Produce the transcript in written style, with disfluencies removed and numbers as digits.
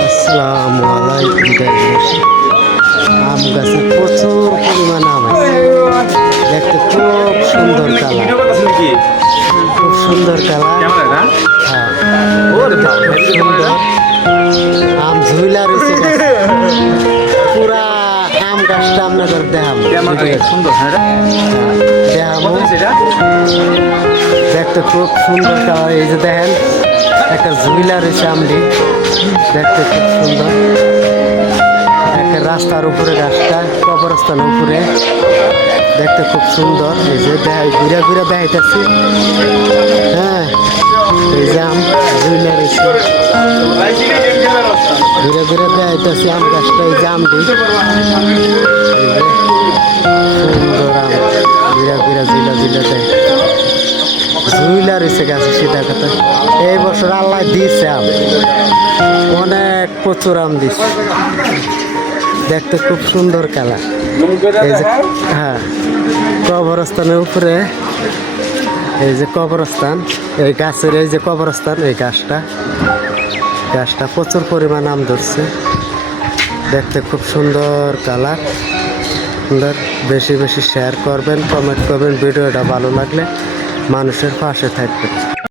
আসসালামু আলাইকুম দেশ। আম গাছে প্রচুর পরিমাণ আম আছে। দেখতে খুব সুন্দর কালার, খুব সুন্দর কালার। হ্যাঁ, দেখতে খুব সুন্দর। আম ঝুইলা রয়েছে গাছে। পুরা আম গাছটা আপনাদের দেখাম দেখতে খুব সুন্দর কালার। এই যে দেখেন একটা ঝুইলা রয়েছে আমটি, দেখতে খুব সুন্দর। একটা রাস্তার উপরে গাছটা, কবরস্থানের উপরে, দেখতে খুব সুন্দর। এই যে ঘুরে ঘুরে দেখাইতেছি। হ্যাঁ, এই যে আম ঝুইলা রয়েছে, ঘুরে ঘুরে দেখাইতেছি আম গাছটা। এই যে আমটি সুন্দর আম, ঘুরে ঘুরে ঝুলা ঝুলা দেয়, ঝুইলা রয়েছে গাছে। সেটা কথা, এই বছর আল্লাহ দিয়েছে আম, অনেক প্রচুর আম দিচ্ছে। দেখতে খুব সুন্দর কালার। এই যে হ্যাঁ, কবরস্থানের উপরে, এই যে কবরস্থান, এই গাছের এই যে কবরস্থান, এই গাছটা প্রচুর পরিমাণ আম ধরছে। দেখতে খুব সুন্দর কালার, সুন্দর। বেশি বেশি শেয়ার করবেন, কমেন্ট করবেন। ভিডিওটা ভালো লাগলে মানুষের পাশে থাকবেন।